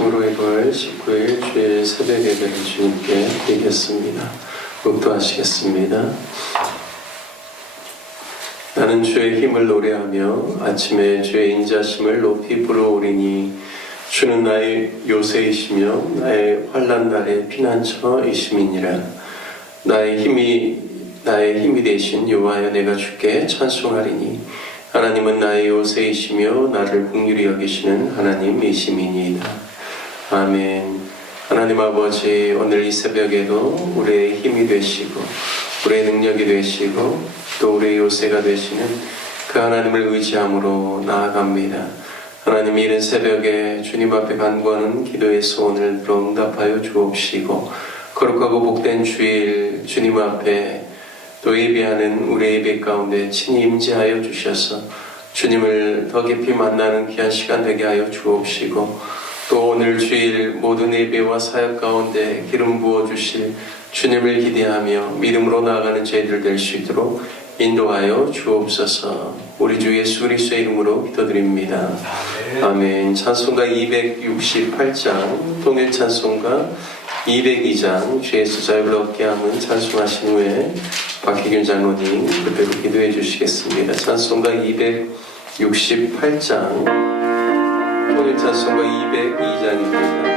말씀으로 이루어갈 19일 주일 새벽 예배를 주님께 드리겠습니다. 묵도하시겠습니다. 나는 주의 힘을 노래하며 아침에 주의 인자심을 높이 부르오리니 주는 나의 요새이시며 나의 환난 날의 피난처이심이니라. 나의 힘이 되신 여호와여, 내가 주께 찬송하리니 하나님은 나의 요새이시며 나를 긍휼히 여기시는 하나님이심이니이다. 아멘. 하나님 아버지, 오늘 이 새벽에도 우리의 힘이 되시고 우리의 능력이 되시고 또 우리의 요새가 되시는 그 하나님을 의지함으로 나아갑니다. 하나님, 이른 새벽에 주님 앞에 간구하는 기도의 소원을 응답하여 주옵시고 거룩하고 복된 주일 주님 앞에 또 예배하는 우리 예배 가운데 친히 임재하여 주셔서 주님을 더 깊이 만나는 귀한 시간 되게 하여 주옵시고 또 오늘 주일 모든 예배와 사역 가운데 기름 부어 주실 주님을 기대하며 믿음으로 나아가는 저희들 될 수 있도록 인도하여 주옵소서. 우리 주 예수 그리스도의 이름으로 기도드립니다. 아멘. 찬송가 268장 통일 찬송가 202장 주 예수 자유를 얻게 함은 찬송하신 후에 박희균 장로님 그대로 기도해 주시겠습니다. 찬송가 268장 통일 찬송가 202장입니다.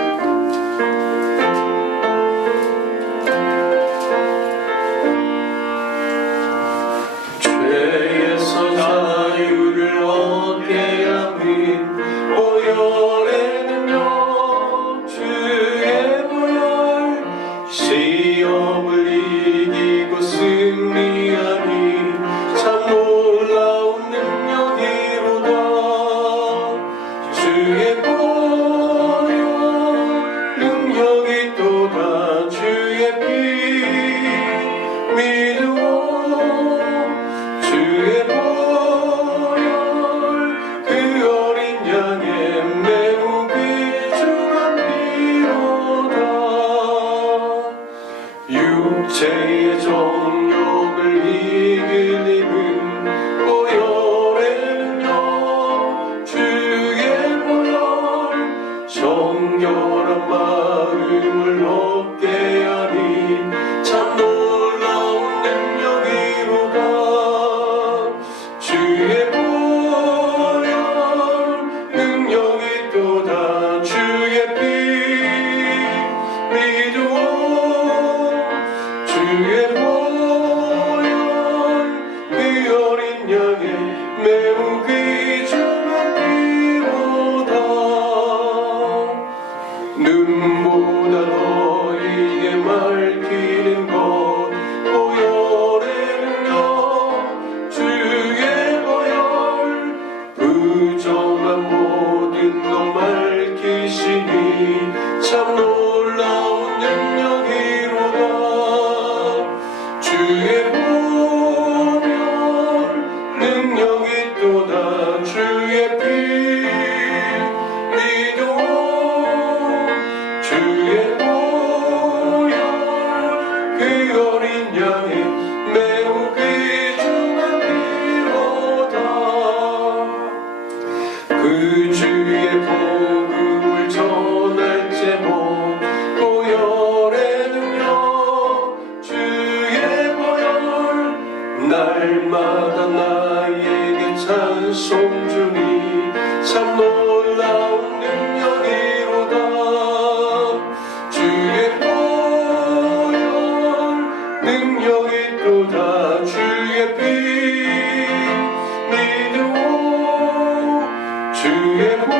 죄에서 자유를 얻게 함은 오열의 능력 주의 보혈 시험을 이기고 승리하니 참 놀라운 능력이로다. 주의 보혈 능력이 또다. 주의 피 믿으오. 주의 보혈 그 어린 양의 매우 귀중한 피로다. 육체의 정욕을 이길 힘은 보혈의 능력 주의 보혈 정결한 마음을 얻게 하니 참 놀라운 능력이로다. 주의 보혈 능력이 또다. 주의 피 믿으오. 주의 보혈 그 어린 양의 매우 귀중한 피로다. 눈보다 너희에게 밝히는 것 보혈의 능력 주의 보혈 부정한 모든 것 밝히시니 참 놀라운 능력이로다. 주의 보혈 능력이 또다. 주의 피 믿으오. 주의 보혈 그 어린 양의 매우 귀중한 피로다. 그 주의 복음을 전할 제목 보혈의 능력 주의 보혈 날마다 나에게 찬송 주니 참 놀라운 능력이로다. 주의 보혈 능력이 또다. 주의 피 믿으오. 주의 보혈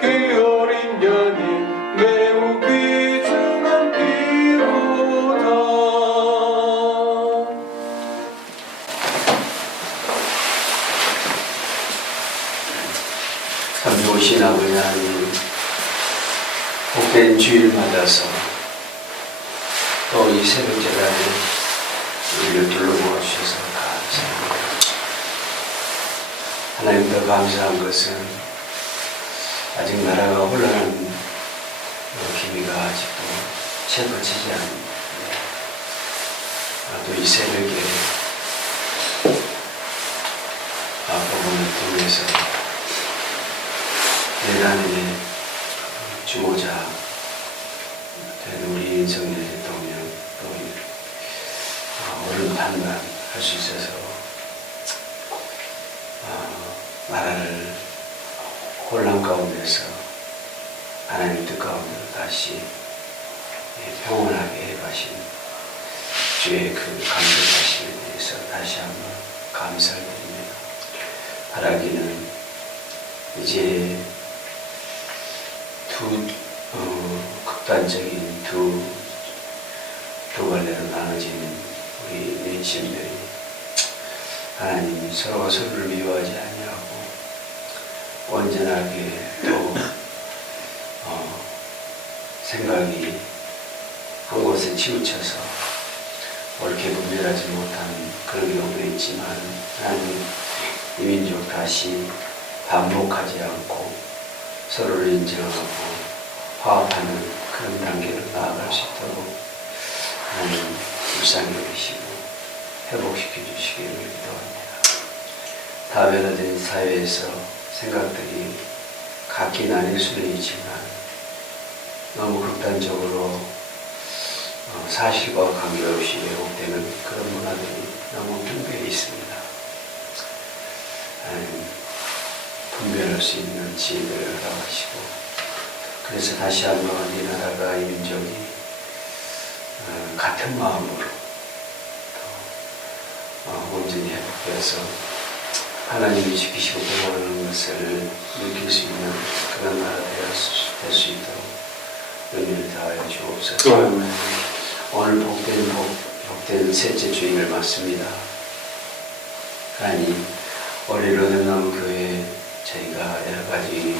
그 어린 양의 매우 귀중한 피로다. 감사오신 아버지 하나님, 복된 주일을 맞아서 또 이 새벽 제단에 우리를 둘러보아 주셔서 감사합니다. 하나님, 더 감사한 것은 아직 나라가 혼란한 기미가 아직도 채 거치지 않습니다. 또 이 새벽에 복음을 통해서 대단히 주모자 된 우리 윤석열 대통령 또 옳은 판단할 수 있어서 나라를 혼란 가운데서 하나님 뜻 가운데 다시 평온하게 해가신 주의 그 감격하심에 대해서 다시 한번 감사를 드립니다. 바라기는 이제 극단적인 두 갈래로 나눠진 우리 민심들이 하나님 서로가 서로를 미워하지 아니하고 온전하게 또 생각이 한 곳에 치우쳐서 옳게 분별하지 못한 그런 경우도 있지만 하나님 이 민족 다시 반복하지 않고 서로를 인정하고 화합하는 그런 단계로 나아갈 수 있도록 하나님 불쌍히 여기시고 회복시켜 주시기를 기도합니다. 다변화된 사회에서 생각들이 각기 나뉠 수는 있지만 너무 극단적으로 사실과 관계없이 왜곡되는 그런 문화들이 너무 팽배해 있습니다. 하나님 분별할 수 있는 지혜를 허락하시고 그래서 다시 한번 이 나라가 이 민족이 같은 마음으로 온전히 회복되어서 하나님이 지키시고 보호하는 것을 느낄 수 있는 그런 나라가 될 수 있도록 은혜를 다하여 주옵소서. 오늘 복된 셋째 주일을 맞습니다. 하나님 올해 르덴나무교회 저희가 여러 가지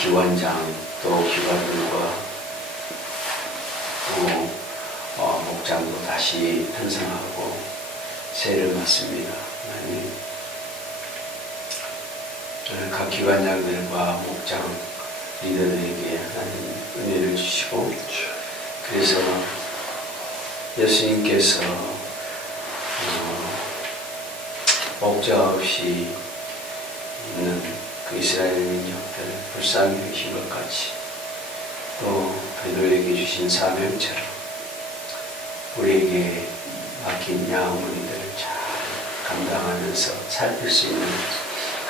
기관장 또 기관들과 또 목장도 다시 편성하고 세를 맞습니다. 하나님 각 기관장들과 목장 리더들에게 하나님 은혜를 주시고 그래서 예수님께서 목자 없이 있는 그 이스라엘 민족들 불쌍히 여기신 것 같이 또 베드로에게 주신 사명처럼 우리에게 맡긴 양무리들을 잘 감당하면서 살필 수 있는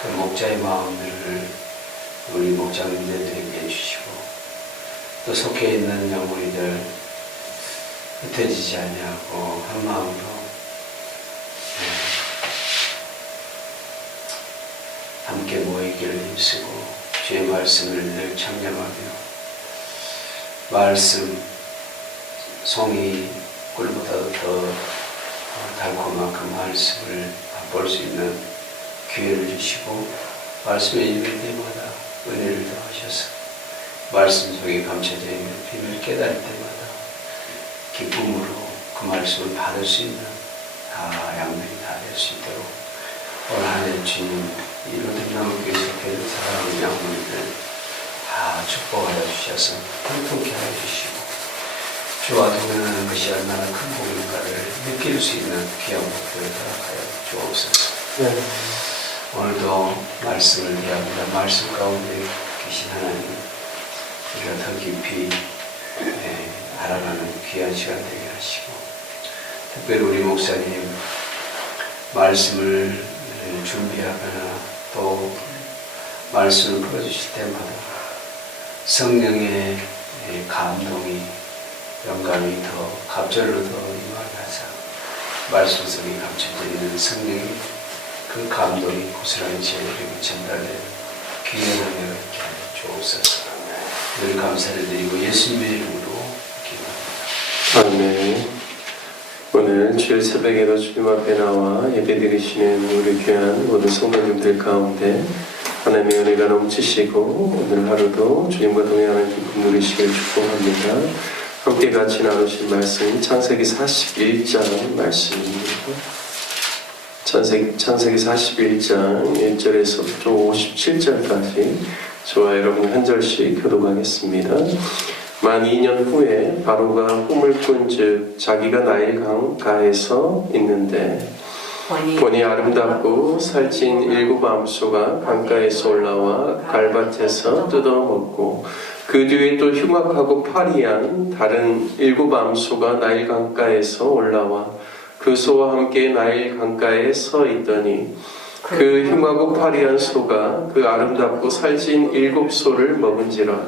그 목자의 마음들을 우리 목장님들에게 주시고 또 속해 있는 양무리들 흩어지지 아니하고 한 마음으로 함께 모이기를 힘쓰고 주의 말씀을 늘 청량하며 말씀 송이 꿀보다도 더 달콤한 그 말씀을 맛볼 수 있는 기회를 주시고 말씀에 읽을 때마다 은혜를 더하셔서 말씀 속에 감춰져 있는 비밀을 깨달을 때마다 기쁨으로 그 말씀을 받을 수 있는 다 양들이 다 될 수 있도록 올 한 해 주님 이 르덴나무교회 속해있는 사랑하는 양들을 다 축복하여 주셔서 통통케 하여 주시고 주와 동행하는 것이 얼마나 큰 복인가를 느낄 수 있는 귀한 복들을 허락하여 주옵소서. 네. 오늘도 말씀을 대합니다. 말씀 가운데 계신 하나님 우리가 더 깊이 알아가는 귀한 시간 되게 하시고 특별히 우리 목사님 말씀을 준비하거나 또 말씀을 풀어주실 때마다 성령의 감동이 영감이 더 갑절로 더 임하여서 말씀 속에 감춰져 있는 성령의 그 감동이 고스란히 제에게 전달되는 귀한 은혜가 있게 하여 주옵소서. 늘 감사를 드리고 예수님의 이름으로 기도합니다. 아멘. 오늘 주일 새벽에도 주님 앞에 나와 예배드리시는 우리 귀한 모든 성도님들 가운데 하나님의 은혜가 넘치시고 오늘 하루도 주님과 동행하는 기쁨 누리시길 축복합니다. 함께 같이 나누신 말씀이 창세기 41장 말씀입니다. 창세기 41장 1절에서 또 57절까지 저와 여러분 한 절씩 교독하겠습니다. 만 2년 후에 바로가 꿈을 꾼즉 자기가 나일 강가에서 있는데 보니 아름답고 살찐 일곱 암소가 강가에서 올라와 갈밭에서 뜯어먹고 그 뒤에 또 흉악하고 파리한 다른 일곱 암소가 나일 강가에서 올라와 그 소와 함께 나일 강가에 서 있더니 그 흉하고 파리한 소가 그 아름답고 살찐 일곱 소를 먹은지라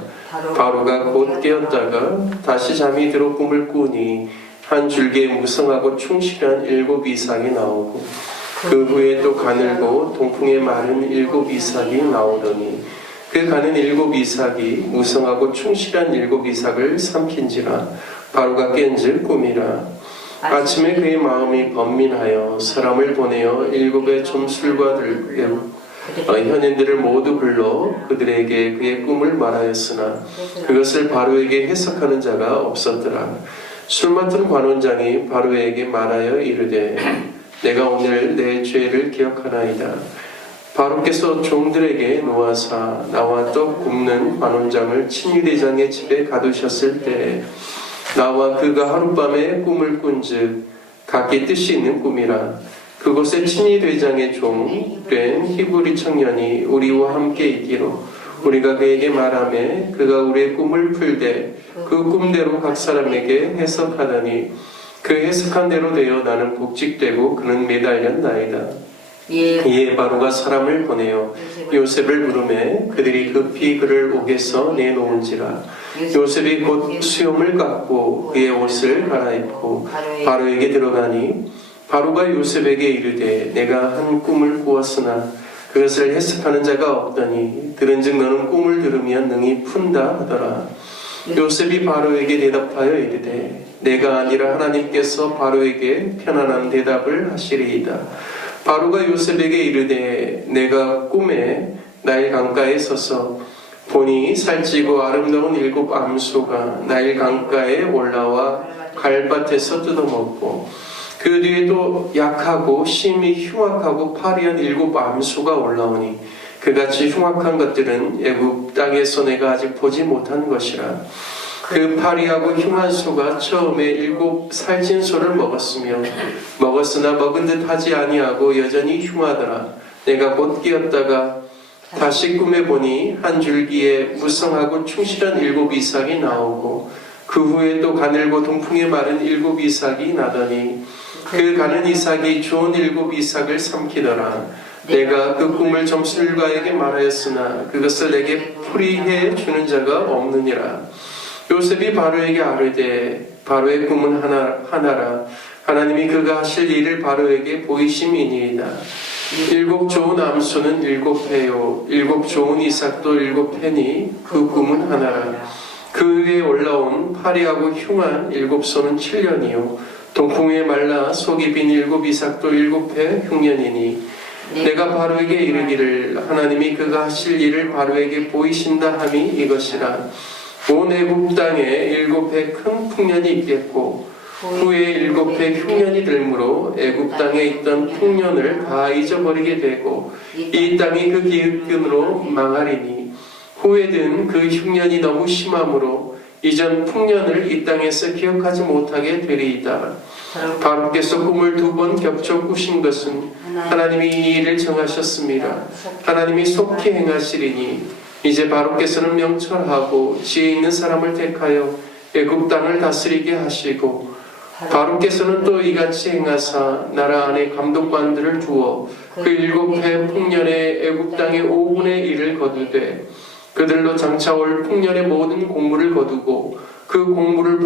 바로가 곧 깨었다가 다시 잠이 들어 꿈을 꾸니 한 줄기에 무성하고 충실한 일곱 이삭이 나오고 그 후에 또 가늘고 동풍에 마른 일곱 이삭이 나오더니 그 가는 일곱 이삭이 무성하고 충실한 일곱 이삭을 삼킨지라 바로가 깬즉 꿈이라. 아침에 그의 마음이 번민하여 사람을 보내어 일곱의 점술과 현인들을 모두 불러 그들에게 그의 꿈을 말하였으나 그것을 바로에게 해석하는 자가 없었더라. 술 맡은 관원장이 바로에게 말하여 이르되 내가 오늘 내 죄를 기억하나이다. 바로께서 종들에게 놓아사 나와 떡 굽는 관원장을 친위대장의 집에 가두셨을 때 나와 그가 하룻밤에 꿈을 꾼즉 각기 뜻이 있는 꿈이라. 그곳에 친위대장의 종 된 히브리 청년이 우리와 함께 있기로 우리가 그에게 말하매 그가 우리의 꿈을 풀되 그 꿈대로 각 사람에게 해석하더니 그 해석한 대로 되어 나는 복직되고 그는 매달렸나이다. 이에 바로가 사람을 보내어 요셉을 부르매 그들이 급히 그를 옥에서 내놓은지라. 요셉이 곧 수염을 깎고 그의 옷을 갈아입고 바로에게 들어가니 바로가 요셉에게 이르되 내가 한 꿈을 꾸었으나 그것을 해석하는 자가 없더니 들은즉 너는 꿈을 들으면 능히 푼다 하더라. 요셉이 바로에게 대답하여 이르되 내가 아니라 하나님께서 바로에게 편안한 대답을 하시리이다. 바로가 요셉에게 이르되 내가 꿈에 나일 강가에 서서 보니 살찌고 아름다운 일곱 암소가 나일 강가에 올라와 갈밭에서 뜯어먹고 그 뒤에 또 약하고 심히 흉악하고 파리한 일곱 암소가 올라오니 그같이 흉악한 것들은 애굽 땅에서 내가 아직 보지 못한 것이라. 그 파리하고 흉한 소가 처음에 일곱 살찐 소를 먹었으나 먹은 듯 하지 아니하고 여전히 흉하더라. 내가 곧 깨었다가 다시 꿈에 보니 한 줄기에 무성하고 충실한 일곱 이삭이 나오고 그 후에 또 가늘고 동풍에 마른 일곱 이삭이 나더니 그 가는 이삭이 좋은 일곱 이삭을 삼키더라. 내가 그 꿈을 점술가에게 말하였으나 그것을 내게 풀이해 주는 자가 없느니라. 요셉이 바로에게 아뢰되 바로의 꿈은 하나라. 하나님이 그가 하실 일을 바로에게 보이심이니이다. 일곱 좋은 암소는 일곱 해요. 일곱 좋은 이삭도 일곱 해니 그 꿈은 하나라. 그 위에 올라온 파리하고 흉한 일곱 소는 7년이요. 동풍에 말라 속이 빈 일곱 이삭도 일곱 해 흉년이니 내가 바로에게 이르기를 하나님이 그가 하실 일을 바로에게 보이신다 함이 이것이라. 온 애굽 땅에 일곱 해 큰 풍년이 있겠고 후에 일곱 해 흉년이 들므로 애굽 땅에 있던 풍년을 다 잊어버리게 되고 이 땅이 그 기근으로 망하리니 후에 든 그 흉년이 너무 심함으로 이전 풍년을 이 땅에서 기억하지 못하게 되리이다. 바로께서 꿈을 2번 겹쳐 꾸신 것은 하나님이 이 일을 정하셨습니다. 하나님이 속히 행하시리니 이제 바로께서는 명철하고 지혜 있는 사람을 택하여 애굽 땅을 다스리게 하시고 바로께서는 또 이같이 행하사 나라 안에 감독관들을 두어 그 7해 풍년에 애굽 땅의 5분의 1을 거두되 그들로 장차 올 풍년의 모든 공물을 거두고 그 공물을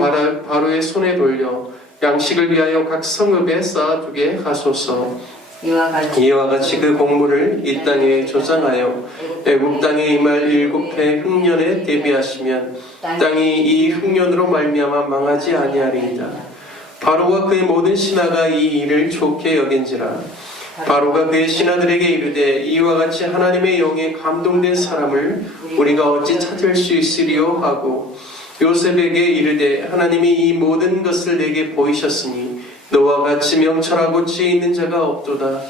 바로의 손에 돌려 양식을 위하여 각 성읍에 쌓아두게 하소서. 이와 같이 그 공물을 이 땅에 조장하여 애굽 땅에 임할 7해 흉년에 대비하시면 땅이 이 흉년으로 말미암아 망하지 아니하리이다. 바로와 그의 모든 신하가 이 일을 좋게 여긴지라. 바로가 그의 신하들에게 이르되 이와 같이 하나님의 영에 감동된 사람을 우리가 어찌 찾을 수 있으리요 하고 요셉에게 이르되 하나님이 이 모든 것을 내게 보이셨으니 너와 같이 명철하고 지혜 있는 자가 없도다.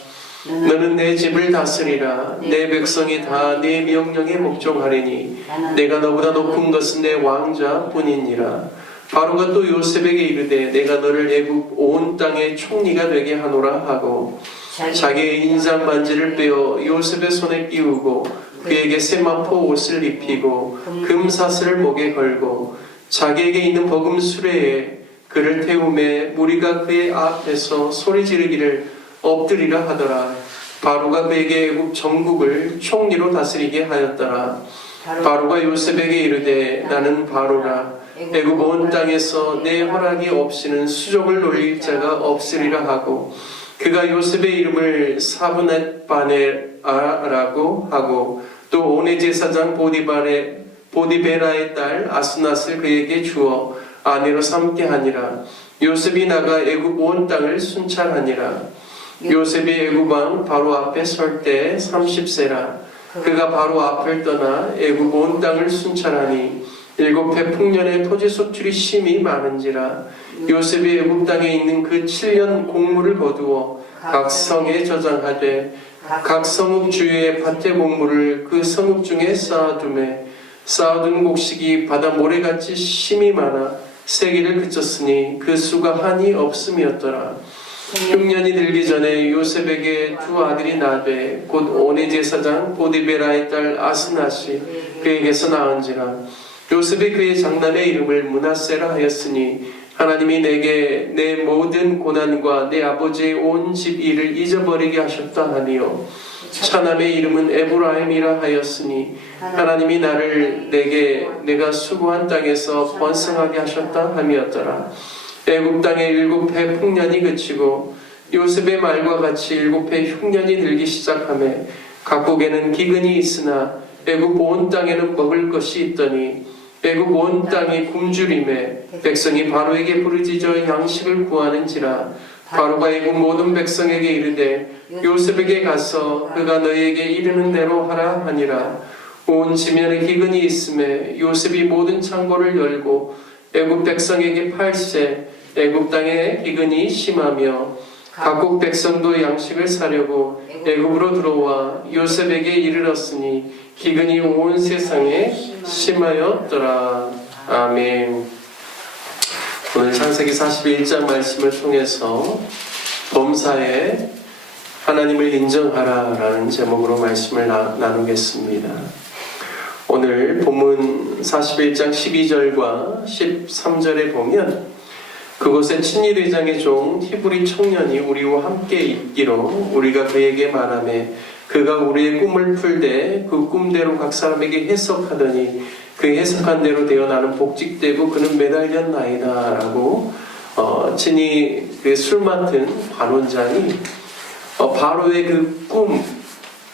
너는 내 집을 다스리라. 내 백성이 다 내 명령에 복종하리니 내가 너보다 높은 것은 내 왕자뿐이니라. 바로가 또 요셉에게 이르되 내가 너를 애굽 온 땅의 총리가 되게 하노라 하고 자기의 인상 반지를 빼어 요셉의 손에 끼우고 그에게 세마포 옷을 입히고 금사슬을 목에 걸고 자기에게 있는 버금 수레에 그를 태우매 무리가 그의 앞에서 소리 지르기를 엎드리라 하더라. 바로가 그에게 애굽 전국을 총리로 다스리게 하였더라. 바로가 요셉에게 이르되 나는 바로라. 애굽 온 땅에서 내 허락이 없이는 수족을 놀릴 자가 없으리라 하고 그가 요셉의 이름을 사브낫바네아라고 하고 또 온의 제사장 보디베라의 딸 아스낫을 그에게 주어 아내로 삼게 하니라. 요셉이 나가 애굽 온 땅을 순찰하니라. 요셉이 애굽 왕 바로 앞에 설 때 30세라. 그가 바로 앞을 떠나 애굽 온 땅을 순찰하니 7해 풍년의 토지 소출이 심히 많은지라. 요셉이 애굽 땅에 있는 그 7년 곡물을 거두어 각 성에 저장하되 각 성읍 주위의 밭의 곡물을 그 성읍 중에 쌓아두매 쌓아둔 곡식이 바다 모래같이 심히 많아 세기를 그쳤으니 그 수가 한이 없음이었더라. 흉년이 들기 전에 요셉에게 두 아들이 나되 곧 온의 제사장 보디베라의 딸 아스낫이 그에게서 낳은지라. 요셉이 그의 장남의 이름을 므낫세라 하였으니 하나님이 내게 내 모든 고난과 내 아버지의 온 집 일을 잊어버리게 하셨다 하니요. 차남의 이름은 에브라임이라 하였으니 하나님이 나를 내가 수고한 땅에서 번성하게 하셨다 함이었더라. 애굽 땅에 7해 풍년이 그치고 요셉의 말과 같이 7해 흉년이 들기 시작하매 각국에는 기근이 있으나 애굽 온 땅에는 먹을 것이 있더니 애굽 온 땅이 굶주림에 백성이 바로에게 부르짖어 양식을 구하는지라. 바로가 애굽 모든 백성에게 이르되 요셉에게 가서 그가 너희에게 이르는 대로 하라 하니라. 온 지면에 기근이 있음에 요셉이 모든 창고를 열고 애굽 백성에게 팔세 애굽 땅에 기근이 심하며 각국 백성도 양식을 사려고 애굽으로 들어와 요셉에게 이르렀으니 기근이 온 세상에 심하였더라. 아멘. 오늘 창세기 41장 말씀을 통해서 범사에 하나님을 인정하라라는 제목으로 말씀을 나누겠습니다. 오늘 본문 41장 12절과 13절에 보면 그곳에 친위대장의 종 히브리 청년이 우리와 함께 있기로 우리가 그에게 말하매 그가 우리의 꿈을 풀되 그 꿈대로 각 사람에게 해석하더니 그 해석한 대로 되어 나는 복직되고 그는 매달렸나이다 라고 친히 그 술 맡은 관원장이 바로의 그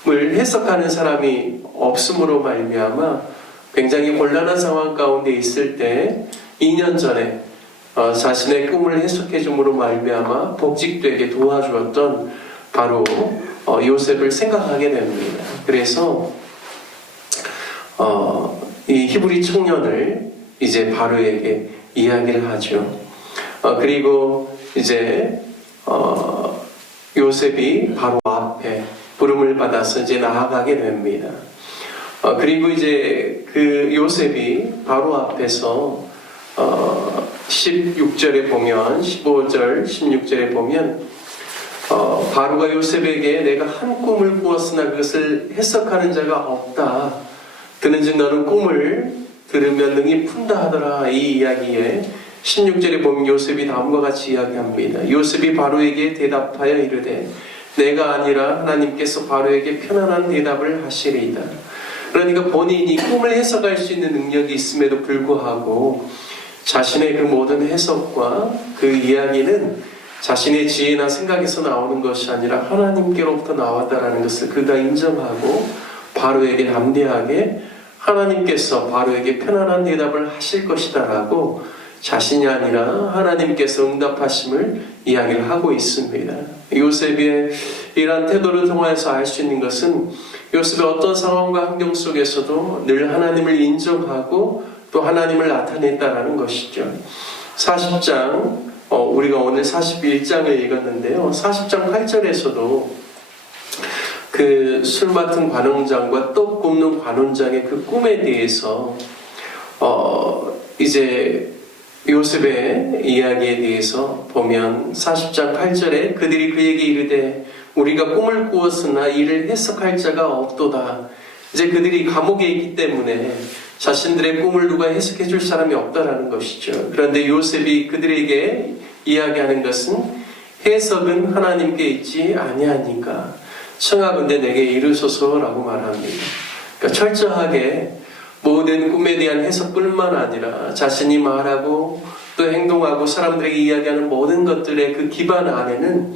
꿈을 해석하는 사람이 없음으로 말미암아 굉장히 곤란한 상황 가운데 있을 때 2년 전에 자신의 꿈을 해석해 줌으로 말미암아 복직되게 도와주었던 바로 요셉을 생각하게 됩니다. 그래서 이 히브리 청년을 이제 바로에게 이야기를 하죠. 그리고 이제 요셉이 바로 앞에 부름을 받아서 이제 나아가게 됩니다. 그리고 이제 그 요셉이 바로 앞에서 16절에 보면 15절 16절에 보면 바로가 요셉에게 내가 한 꿈을 꾸었으나 그것을 해석하는 자가 없다. 그런즉 너는 꿈을 들으면 능히 푼다 하더라. 이 이야기에 16절에 보면 요셉이 다음과 같이 이야기합니다. 요셉이 바로에게 대답하여 이르되 내가 아니라 하나님께서 바로에게 편안한 대답을 하시리이다. 그러니까 본인이 꿈을 해석할 수 있는 능력이 있음에도 불구하고 자신의 그 모든 해석과 그 이야기는 자신의 지혜나 생각에서 나오는 것이 아니라 하나님께로부터 나왔다라는 것을 그가 인정하고 바로에게 담대하게 하나님께서 바로에게 편안한 대답을 하실 것이다라고 자신이 아니라 하나님께서 응답하심을 이야기를 하고 있습니다. 요셉의 이러한 태도를 통해서 알 수 있는 것은 요셉의 어떤 상황과 환경 속에서도 늘 하나님을 인정하고 또 하나님을 나타냈다라는 것이죠. 40장 우리가 오늘 41장을 읽었는데요. 40장 8절에서도 그 술 맡은 관원장과 떡 굽는 관원장의 그 꿈에 대해서 이제 요셉의 이야기에 대해서 보면 40장 8절에 그들이 그에게 이르되 우리가 꿈을 꾸었으나 이를 해석할 자가 없도다. 이제 그들이 감옥에 있기 때문에 자신들의 꿈을 누가 해석해 줄 사람이 없다라는 것이죠. 그런데 요셉이 그들에게 이야기하는 것은 해석은 하나님께 있지 아니하니까 청하건대 내게 이르소서라고 말합니다. 그러니까 철저하게 모든 꿈에 대한 해석뿐만 아니라 자신이 말하고 또 행동하고 사람들에게 이야기하는 모든 것들의 그 기반 안에는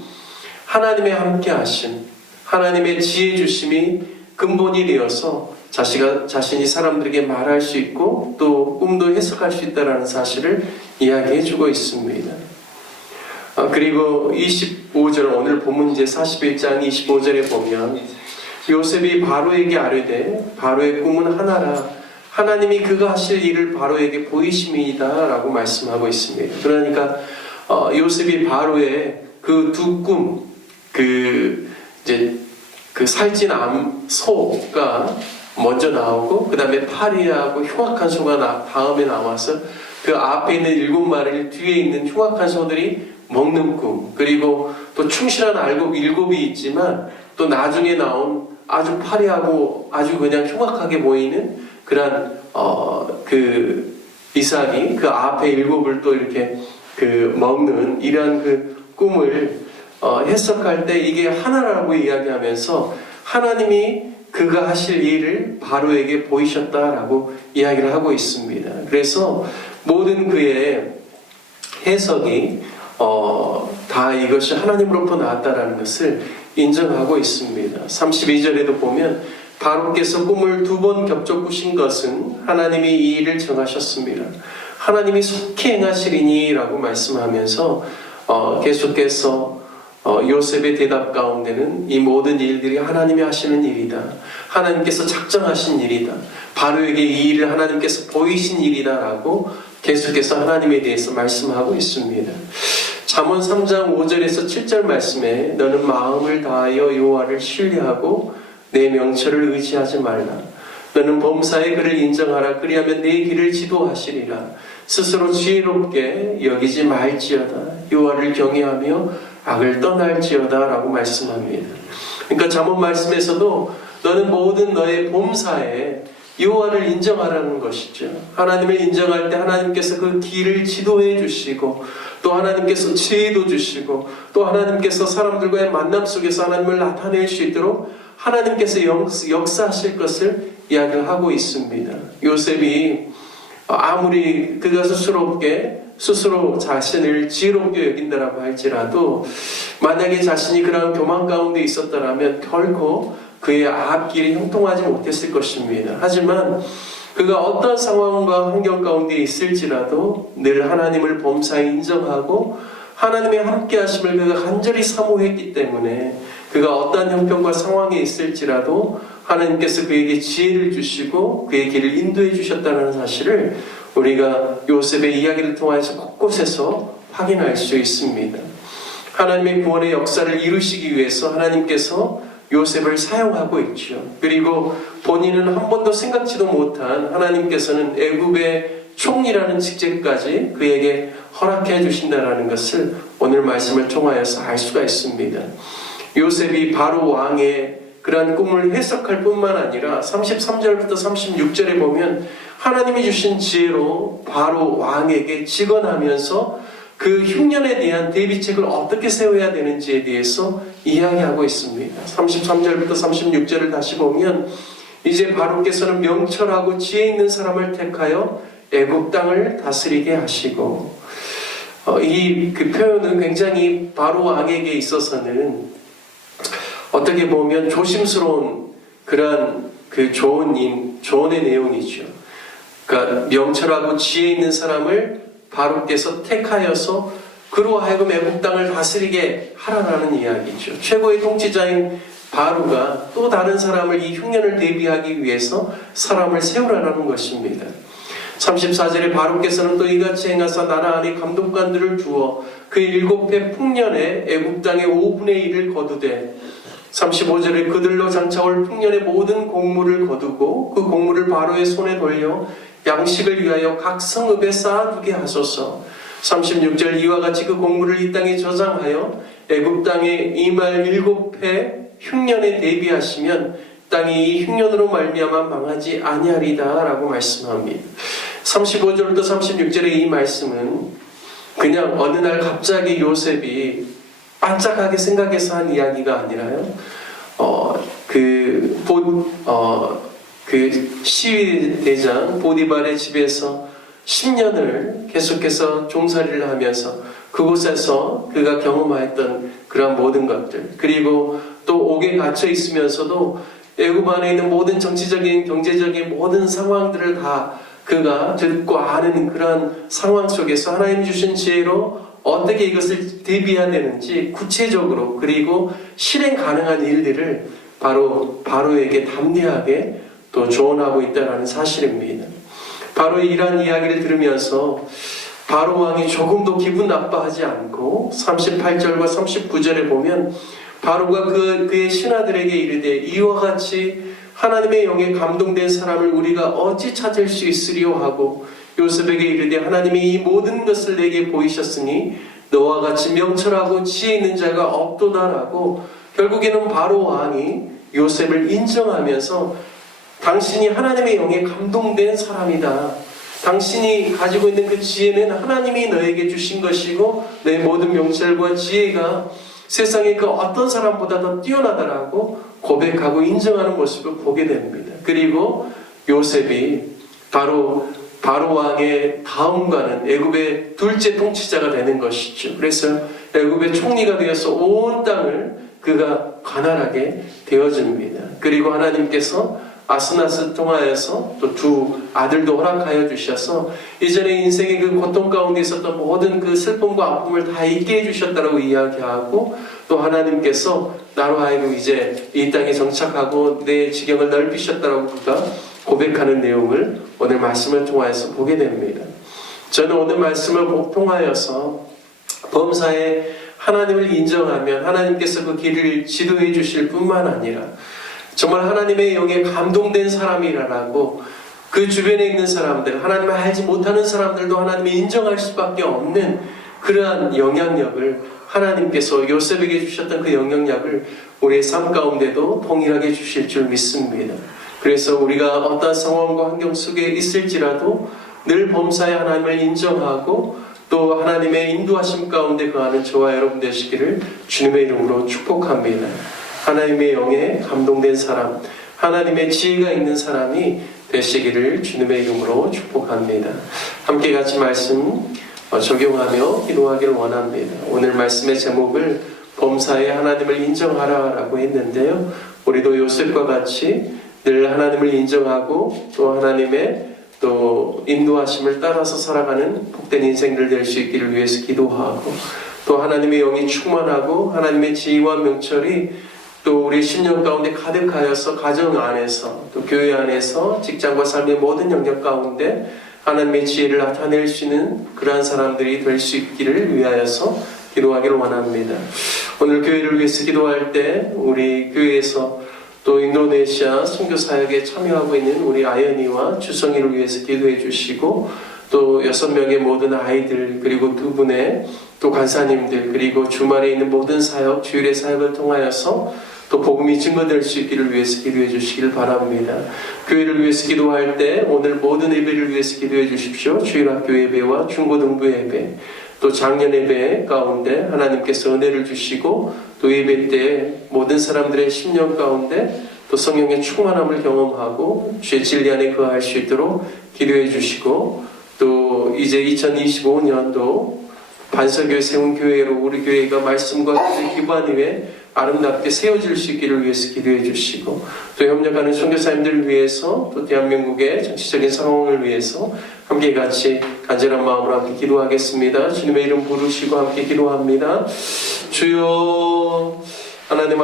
하나님의 함께 하심, 하나님의 지혜 주심이 근본이 되어서 자신이 사람들에게 말할 수 있고 또 꿈도 해석할 수 있다는 사실을 이야기해 주고 있습니다. 그리고 25절, 오늘 본문 이제 41장 25절에 보면 요셉이 바로에게 아뢰되 바로의 꿈은 하나라 하나님이 그가 하실 일을 바로에게 보이심이다 라고 말씀하고 있습니다. 그러니까 요셉이 바로의 그 두 꿈, 그 살찐 소가 먼저 나오고 그 다음에 파리하고 흉악한 소가 다음에 나와서 그 앞에 있는 7마리 뒤에 있는 흉악한 소들이 먹는 꿈, 그리고 또 충실한 일곱이 있지만 또 나중에 나온 아주 파리하고 아주 그냥 흉악하게 보이는 그런 그 이삭이 그 앞에 7을 또 이렇게 먹는 이러한 그 꿈을 해석할 때 이게 하나라고 이야기하면서 하나님이 그가 하실 일을 바로에게 보이셨다라고 이야기를 하고 있습니다. 그래서 모든 그의 해석이 다 이것이 하나님으로부터 나왔다라는 것을 인정하고 있습니다. 32절에도 보면 바로께서 꿈을 2번 겹쳐 꾸신 것은 하나님이 이 일을 정하셨습니다. 하나님이 속히 행하시리니 라고 말씀하면서 계속해서 요셉의 대답 가운데는 이 모든 일들이 하나님이 하시는 일이다. 하나님께서 작정하신 일이다. 바로에게 이 일을 하나님께서 보이신 일이다 라고 계속해서 하나님에 대해서 말씀하고 있습니다. 잠언 3장 5절에서 7절 말씀에 너는 마음을 다하여 여호와를 신뢰하고 내 명철을 의지하지 말라. 너는 범사의 그를 인정하라. 그리하면 내 길을 지도하시리라. 스스로 지혜롭게 여기지 말지어다. 여호와를 경외하며 악을 떠날지어다 라고 말씀합니다. 그러니까 잠언 말씀에서도 너는 모든 너의 범사에 여호와를 인정하라는 것이죠. 하나님을 인정할 때 하나님께서 그 길을 지도해 주시고 또 하나님께서 지혜도 주시고 또 하나님께서 사람들과의 만남 속에서 하나님을 나타낼 수 있도록 하나님께서 역사하실 것을 이야기를 하고 있습니다. 요셉이 아무리 그가 스스로 자신을 지혜롭게 여긴다라고 할지라도 만약에 자신이 그런 교만 가운데 있었더라면 결코 그의 앞길이 형통하지 못했을 것입니다. 하지만 그가 어떤 상황과 환경 가운데 있을지라도 늘 하나님을 범사에 인정하고 하나님의 함께 하심을 그가 간절히 사모했기 때문에 그가 어떤 형편과 상황에 있을지라도 하나님께서 그에게 지혜를 주시고 그의 길을 인도해 주셨다는 사실을 우리가 요셉의 이야기를 통해서 곳곳에서 확인할 수 있습니다. 하나님의 구원의 역사를 이루시기 위해서 하나님께서 요셉을 사용하고 있죠. 그리고 본인은 한 번도 생각지도 못한 하나님께서는 애굽의 총리라는 직책까지 그에게 허락해 주신다는 것을 오늘 말씀을 통하여서 알 수가 있습니다. 요셉이 바로 왕의 그러한 꿈을 해석할 뿐만 아니라 33절부터 36절에 보면 하나님이 주신 지혜로 바로 왕에게 직언하면서 그 흉년에 대한 대비책을 어떻게 세워야 되는지에 대해서 이야기하고 있습니다. 33절부터 36절을 다시 보면 이제 바로께서는 명철하고 지혜 있는 사람을 택하여 애굽 땅을 다스리게 하시고 이 표현은 굉장히 바로 왕에게 있어서는 어떻게 보면 조심스러운 그런 조언의 내용이죠. 그러니까 명철하고 지혜 있는 사람을 바로께서 택하여서 그로 하여금 애굽 땅을 다스리게 하라는 이야기죠. 최고의 통치자인 바로가 또 다른 사람을 이 흉년을 대비하기 위해서 사람을 세우라는 것입니다. 34절에 바로께서는 또 이같이 행하사 나라 안에 감독관들을 두어 그 7해 풍년에 애굽 땅의 5분의 1을 거두되 35절에 그들로 장차올 풍년의 모든 곡물을 거두고 그 곡물을 바로의 손에 돌려 양식을 위하여 각 성읍에 쌓아두게 하소서. 36절 이와 같이 그 곡물을 이 땅에 저장하여 애굽 땅에 이말 7해 흉년에 대비하시면 땅이 이 흉년으로 말미암아 망하지 아니하리다라고 말씀합니다. 35절부터 36절의 이 말씀은 그냥 어느 날 갑자기 요셉이 반짝하게 생각해서 한 이야기가 아니라요. 그 시위대장 보디발의 집에서 10년을 계속해서 종살이를 하면서 그곳에서 그가 경험하였던 그런 모든 것들, 그리고 또 옥에 갇혀 있으면서도 애굽 안에 있는 모든 정치적인 경제적인 모든 상황들을 다 그가 듣고 아는 그런 상황 속에서 하나님 주신 지혜로 어떻게 이것을 대비해야 되는지 구체적으로 그리고 실행 가능한 일들을 바로에게 담대하게 또 조언하고 있다는 사실입니다. 바로 이러한 이야기를 들으면서 바로 왕이 조금도 기분 나빠하지 않고 38절과 39절에 보면 바로가 그의 신하들에게 이르되 이와 같이 하나님의 영에 감동된 사람을 우리가 어찌 찾을 수 있으리요 하고 요셉에게 이르되 하나님이 이 모든 것을 내게 보이셨으니 너와 같이 명철하고 지혜 있는 자가 없도다라고 결국에는 바로 왕이 요셉을 인정하면서 당신이 하나님의 영에 감동된 사람이다. 당신이 가지고 있는 그 지혜는 하나님이 너에게 주신 것이고 내 모든 명철과 지혜가 세상의 그 어떤 사람보다 더 뛰어나다라고 고백하고 인정하는 모습을 보게 됩니다. 그리고 요셉이 바로 왕의 다음과는 애굽의 둘째 통치자가 되는 것이죠. 그래서 애굽의 총리가 되어서 온 땅을 그가 관할하게 되어집니다. 그리고 하나님께서 아스나스 통하여서 또 두 아들도 허락하여 주셔서 이전에 인생의 그 고통 가운데 있었던 모든 그 슬픔과 아픔을 다 잊게 해주셨다라고 이야기하고 또 하나님께서 나로 하여금 이제 이 땅에 정착하고 내 지경을 넓히셨다라고 그가 고백하는 내용을 오늘 말씀을 통하여서 보게 됩니다. 저는 오늘 말씀을 통하여서 범사에 하나님을 인정하면 하나님께서 그 길을 지도해 주실 뿐만 아니라 정말 하나님의 영에 감동된 사람이라고 그 주변에 있는 사람들, 하나님을 알지 못하는 사람들도 하나님을 인정할 수밖에 없는 그러한 영향력을 하나님께서 요셉에게 주셨던 그 영향력을 우리의 삶 가운데도 동일하게 주실 줄 믿습니다. 그래서 우리가 어떤 상황과 환경 속에 있을지라도 늘 범사에 하나님을 인정하고 또 하나님의 인도하심 가운데 거하는 저와 여러분 되시기를 주님의 이름으로 축복합니다. 하나님의 영에 감동된 사람, 하나님의 지혜가 있는 사람이 되시기를 주님의 이름으로 축복합니다. 함께 같이 말씀 적용하며 기도하기를 원합니다. 오늘 말씀의 제목을 범사에 하나님을 인정하라라고 했는데요. 우리도 요셉과 같이 늘 하나님을 인정하고 또 하나님의 또 인도하심을 따라서 살아가는 복된 인생들 될 수 있기를 위해서 기도하고 또 하나님의 영이 충만하고 하나님의 지혜와 명철이 또 우리 10년 가운데 가득하여서 가정 안에서 또 교회 안에서 직장과 삶의 모든 영역 가운데 하나님의 지혜를 나타낼 수 있는 그러한 사람들이 될 수 있기를 위하여서 기도하기를 원합니다. 오늘 교회를 위해서 기도할 때 우리 교회에서 또 인도네시아 선교 사역에 참여하고 있는 우리 아연이와 주성이를 위해서 기도해 주시고 또 6명의 모든 아이들 그리고 2분의 또 간사님들 그리고 주말에 있는 모든 사역 주일의 사역을 통하여서 또 복음이 증거될 수 있기를 위해서 기도해 주시길 바랍니다. 교회를 위해서 기도할 때 오늘 모든 예배를 위해서 기도해 주십시오. 주일학교 예배와 중고등부 예배 또 작년 예배 가운데 하나님께서 은혜를 주시고 또 예배 때 모든 사람들의 10년 가운데 또 성령의 충만함을 경험하고 주의 진리 안에 거할 수 있도록 기도해 주시고 또 이제 2025년도 반석교회 세운 교회로 우리 교회가 말씀과 기반 위에 아름답게 세워질 수 있기를 위해서 기도해 주시고 또 협력하는 선교사님들을 위해서 또 대한민국의 정치적인 상황을 위해서 함께 같이 간절한 마음으로 함께 기도하겠습니다. 주님의 이름 부르시고 함께 기도합니다. 주여 하나님